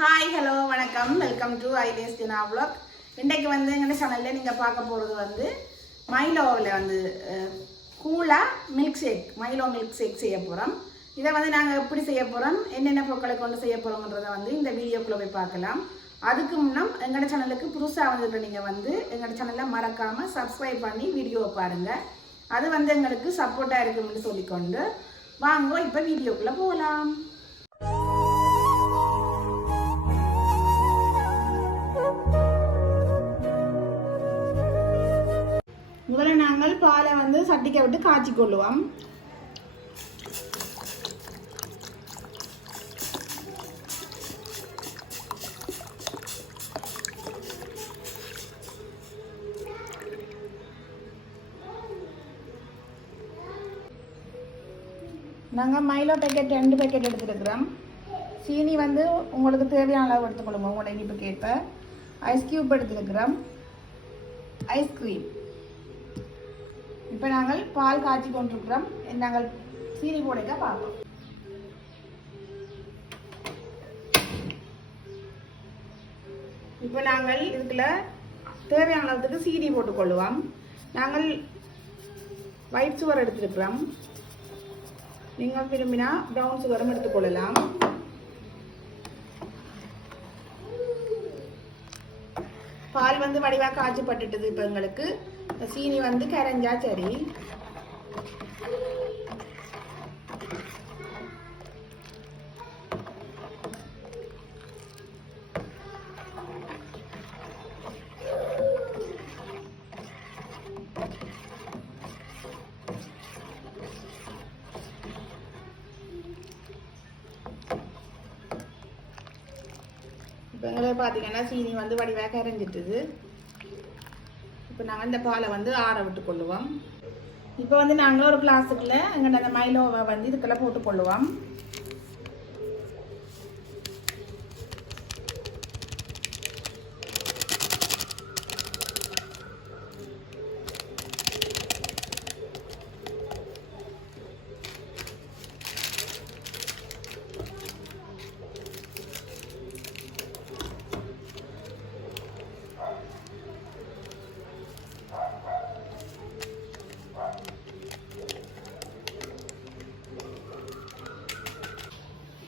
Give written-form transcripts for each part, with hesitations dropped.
Hi hello வணக்கம் welcome to ஐலேஸ் Dina vlog. இன்றைக்கு வந்து எங்கள் சேனலில் நீங்கள் பார்க்க போகிறது வந்து மைலோவில் வந்து கூலாக மைலோ மில்க் ஷேக் செய்ய போகிறோம். இதை வந்து நாங்கள் எப்படி செய்ய போகிறோம், என்னென்ன பொருட்களை கொண்டு செய்ய போகிறோம்ன்றதை வந்து இந்த வீடியோக்குள்ளே போய் பார்க்கலாம். அதுக்கு முன்னம் எங்களோட சேனலுக்கு புதுசாக வந்துட்டு நீங்கள் வந்து எங்களோட சேனலில் மறக்காமல் சப்ஸ்கிரைப் பண்ணி வீடியோவை பாருங்கள். அது வந்து எங்களுக்கு சப்போர்ட்டாக இருக்கும்னு சொல்லிக்கொண்டு வாங்க இப்போ வீடியோக்குள்ளே போகலாம். முதல்ல நாங்கள் பாலை வந்து சட்டிக்க விட்டு காய்ச்சி கொள்ளுவோம். நாங்கள் மைலோ பேக்கெட் 2 பேக்கெட் எடுத்துருக்குறோம். சீனி வந்து உங்களுக்கு தேவையான அளவு எடுத்துக்கொள்ளுங்க. உங்களோட இனிப்புக்கு ஏற்ப ஐஸ் கியூப் எடுத்துருக்குறோம். ஐஸ்கிரீம் இப்போ நாங்கள் பால் காய்ச்சி கொண்டிருக்கிறோம். நாங்கள் சீனி போடைக்க பார்ப்போம். இப்போ நாங்கள் இதுக்குள்ள தேவையான அளவுக்கு சீனி போட்டுக்கொள்ளுவோம். நாங்கள் ஒயிட் சுகர் எடுத்துருக்கிறோம். நீங்கள் விரும்பினா ப்ரௌன் சுகரும் எடுத்துக்கொள்ளலாம். பால் வந்து வடிவாக காய்ச்சி பட்டுட்டுது. இப்போ எங்களுக்கு சீனி வந்து கரைஞ்சா சரி. இப்போ எங்களை பார்த்தீங்கன்னா சீனி வந்து வடிவாக கரைஞ்சிட்டுது. இப்போ நாங்கள் இந்த பாலை வந்து ஆற விட்டு கொள்ளுவோம். இப்போ வந்து நாங்கள் ஒரு கிளாஸுக்குள்ள எங்கள் அந்த மைலோவை வந்து இதுக்கெல்லாம் போட்டு கொள்ளுவோம்.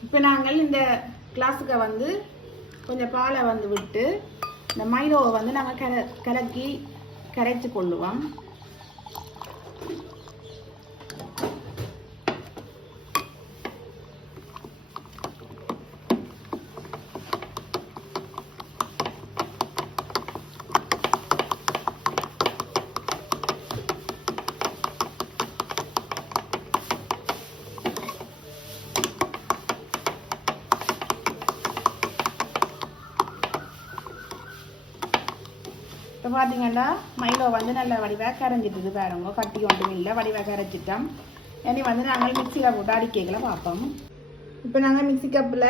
இப்போ நாங்கள் இந்த கிளாஸுக்கு வந்து கொஞ்சம் பாலை வந்து விட்டு இந்த மைலோவை வந்து நாங்கள் கலக்கி கரைச்சி கொள்ளுவோம். இப்போ பார்த்தீங்கன்னா மைலோ வந்து நல்ல வடிவாக கரைஞ்சிட்டுது. பாருங்க, கட்டி ஒன்றும் இல்லை, வடிவாக கரைச்சிட்டோம். இனி வந்து நாங்கள் மிக்சியில் போட்டு அடிக்கல பார்ப்போம். இப்போ நாங்கள் மிக்சி கப்பில்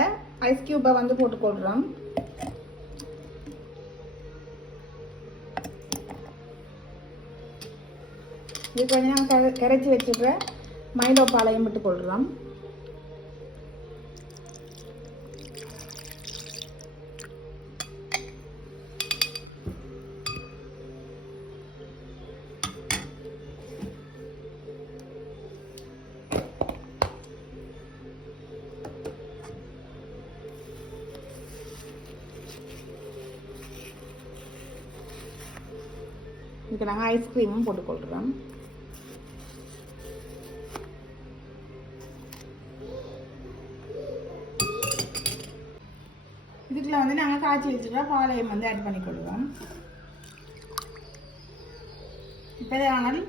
ஐஸ் கியூப்பை வந்து போட்டுக்கொள்கிறோம். இது கொஞ்சம் நாங்கள் கரைச்சி வச்சுக்கிற மைலோ பாலையும் விட்டுக்கொள்கிறோம். இதுக்கு நாங்கள் ஐஸ்கிரீமும் போட்டுக்கொள்கிறோம். இதுக்குள்ள வந்து நாங்கள் காய்ச்சி வச்சுருக்கோம் பாலையும் வந்து ஆட் பண்ணிக்கொள்கிறோம். இப்போ நாங்கள்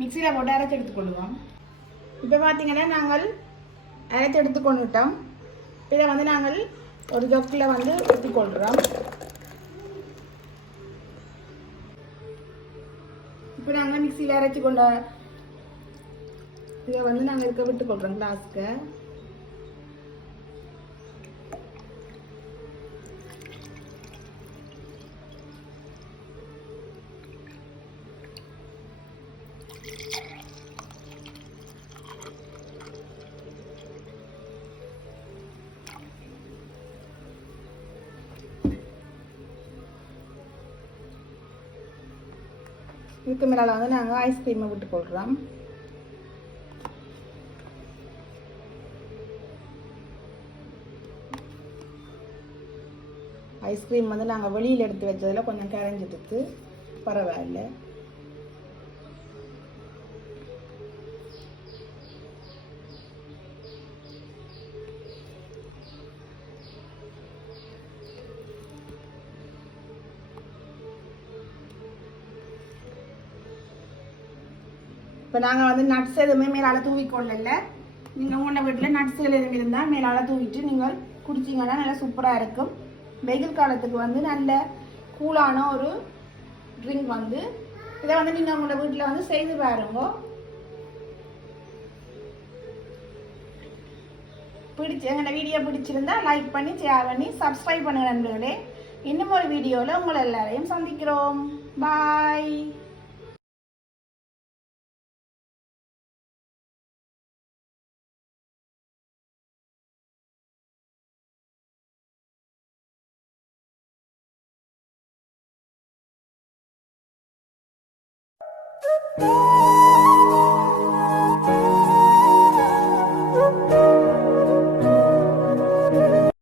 மிக்சியில் போட்டு அரைச்சி எடுத்துக்கொள்ளுவோம். இப்போ பார்த்தீங்கன்னா நாங்கள் அரைச்சி எடுத்துக்கொண்டுட்டோம். இதை வந்து நாங்கள் ஒரு ஜொக்கில் வந்து ஊற்றிக்கொள்கிறோம். இப்போ நாங்கள் மிக்சியில் அரைச்சி கொண்ட இதை வந்து நாங்கள் இருக்க விட்டுக்கொள்கிறோம் கிளாஸ்க்கு. இதுக்கு மேலே வந்து நாங்கள் ஐஸ்கிரீமை விட்டுக்கொள்கிறோம். ஐஸ்கிரீம் வந்து நாங்கள் வெளியில் எடுத்து வச்சதில் கொஞ்சம் கரைஞ்சிட்டு பரவாயில்ல. இப்போ நாங்கள் வந்து நட்ஸ் எதுவுமே மேலால் தூவிக்கொள்ளல. நீங்கள் உங்களோட வீட்டில் நட்ஸுகள் எதுவும் இருந்தால் மேலால் தூவிட்டு நீங்கள் குடிச்சிங்கன்னா நல்லா சூப்பராக இருக்கும். வெயில் காலத்துக்கு வந்து நல்ல கூலான ஒரு ட்ரிங்க் வந்து இதை வந்து நீங்கள் உங்களோட வீட்டில் வந்து செய்து பாருங்க. எங்களோட வீடியோ பிடிச்சிருந்தா லைக் பண்ணி ஷேர் பண்ணி சப்ஸ்கிரைப் பண்ணுங்க நண்பர்களே. இன்னும் ஒரு வீடியோவில் உங்களை எல்லாரையும் சந்திக்கிறோம். பாய். Música